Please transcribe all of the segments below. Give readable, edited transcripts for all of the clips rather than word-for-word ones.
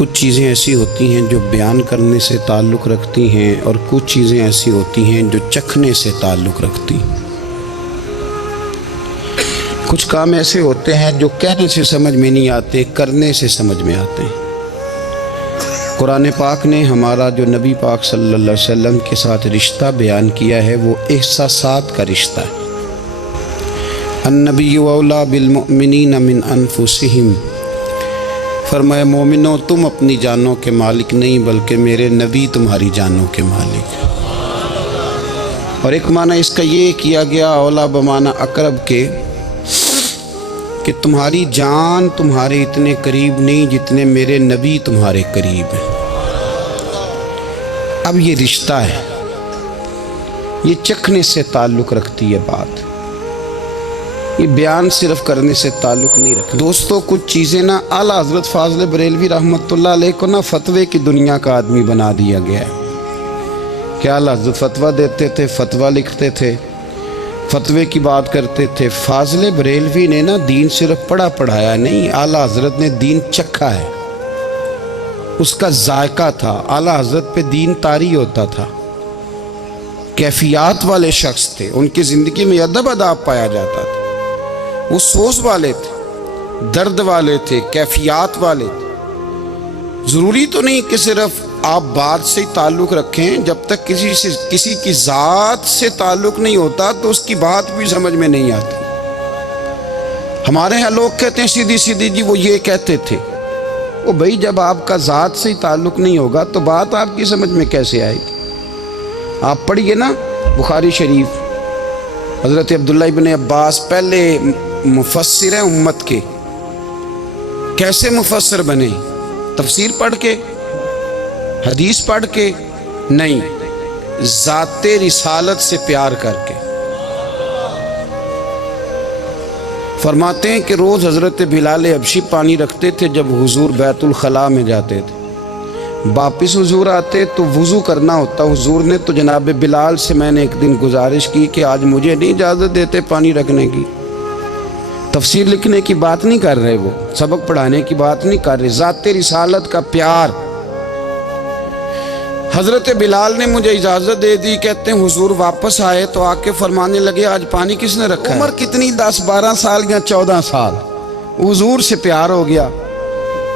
کچھ چیزیں ایسی ہوتی ہیں جو بیان کرنے سے تعلق رکھتی ہیں اور کچھ چیزیں ایسی ہوتی ہیں جو چکھنے سے تعلق رکھتی ہیں۔ کچھ کام ایسے ہوتے ہیں جو کہنے سے سمجھ میں نہیں آتے، کرنے سے سمجھ میں آتے ہیں۔ قرآن پاک نے ہمارا جو نبی پاک صلی اللہ علیہ وسلم کے ساتھ رشتہ بیان کیا ہے وہ احساسات کا رشتہ ہے۔ النبی اولیٰ بالمؤمنین من انفسہم، فرمایا مومنو تم اپنی جانوں کے مالک نہیں بلکہ میرے نبی تمہاری جانوں کے مالک۔ اور ایک معنی اس کا یہ کیا گیا اولیٰ بمعنی اقرب کے کہ تمہاری جان تمہارے اتنے قریب نہیں جتنے میرے نبی تمہارے قریب ہیں۔ اب یہ رشتہ ہے، یہ چکھنے سے تعلق رکھتی ہے بات، یہ بیان صرف کرنے سے تعلق نہیں رکھتا۔ دوستو کچھ چیزیں نا اعلیٰ حضرت فاضل بریلوی رحمۃ اللہ علیہ کو نا فتوے کی دنیا کا آدمی بنا دیا گیا ہے کہ اعلیٰ حضرت فتویٰ دیتے تھے، فتویٰ لکھتے تھے، فتوے کی بات کرتے تھے۔ فاضل بریلوی نے نا دین صرف پڑھایا نہیں، اعلیٰ حضرت نے دین چکھا ہے، اس کا ذائقہ تھا۔ اعلیٰ حضرت پہ دین طاری ہوتا تھا، کیفیات والے شخص تھے، ان کی زندگی میں ادب اداب پایا جاتا تھا، وہ سوز والے تھے، درد والے تھے، کیفیات والے تھے۔ ضروری تو نہیں کہ صرف آپ بات سے تعلق رکھیں، جب تک کسی کی ذات سے تعلق نہیں ہوتا تو اس کی بات بھی سمجھ میں نہیں آتی۔ ہمارے ہاں لوگ کہتے ہیں سیدھی سیدھی جی وہ یہ کہتے تھے، وہ بھائی جب آپ کا ذات سے تعلق نہیں ہوگا تو بات آپ کی سمجھ میں کیسے آئے گی؟ آپ پڑھیے نا بخاری شریف، حضرت عبداللہ ابن عباس پہلے مفسر ہیں امت کے، کیسے مفسر بنے؟ تفسیر پڑھ کے، حدیث پڑھ کے نہیں، ذات رسالت سے پیار کر کے۔ فرماتے ہیں کہ روز حضرت بلال حبشی پانی رکھتے تھے جب حضور بیت الخلاء میں جاتے تھے، واپس حضور آتے تو وضو کرنا ہوتا۔ حضور نے تو جناب بلال سے میں نے ایک دن گزارش کی کہ آج مجھے نہیں اجازت دیتے پانی رکھنے کی۔ تفسیر لکھنے کی بات نہیں کر رہے، وہ سبق پڑھانے کی بات نہیں کر رہے، ذات رسالت کا پیار۔ حضرت بلال نے مجھے اجازت دے دی، کہتے ہیں حضور واپس آئے تو آ کے فرمانے لگے آج پانی کس نے رکھا ہے؟ عمر کتنی 10-12 سال یا 14 سال، حضور سے پیار ہو گیا۔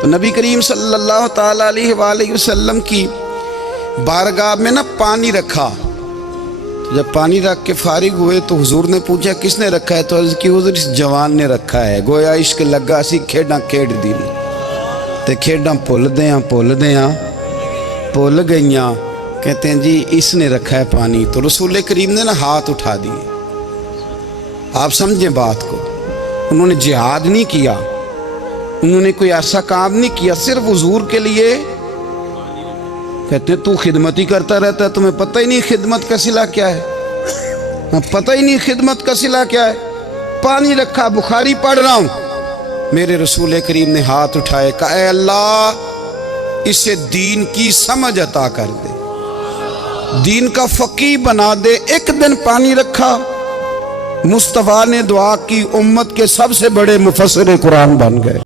تو نبی کریم صلی اللہ تعالیٰ علیہ وآلہ وسلم کی بارگاہ میں نا پانی رکھا، جب پانی رکھ کے فارغ ہوئے تو حضور نے پوچھا کس نے رکھا ہے؟ تو عرض کی حضور اس جوان نے رکھا ہے، گویا عشق لگا سی کھیڈاں کھیڈ دی تے کھیڈاں بھول گئیاں، کہتے ہیں جی اس نے رکھا ہے پانی۔ تو رسول کریم نے نا ہاتھ اٹھا دیے۔ آپ سمجھیں بات کو، انہوں نے جہاد نہیں کیا، انہوں نے کوئی ایسا کام نہیں کیا، صرف حضور کے لیے۔ کہتے ہیں تو خدمت ہی کرتا رہتا ہے، تمہیں پتہ ہی نہیں خدمت کا صلہ کیا ہے، پتہ ہی نہیں خدمت کا صلہ کیا ہے۔ پانی رکھا، بخاری پڑھ رہا ہوں، میرے رسول کریم نے ہاتھ اٹھائے، کہا اے اللہ اسے دین کی سمجھ عطا کر دے، دین کا فقیہ بنا دے۔ ایک دن پانی رکھا، مصطفیٰ نے دعا کی، امت کے سب سے بڑے مفسر قرآن بن گئے۔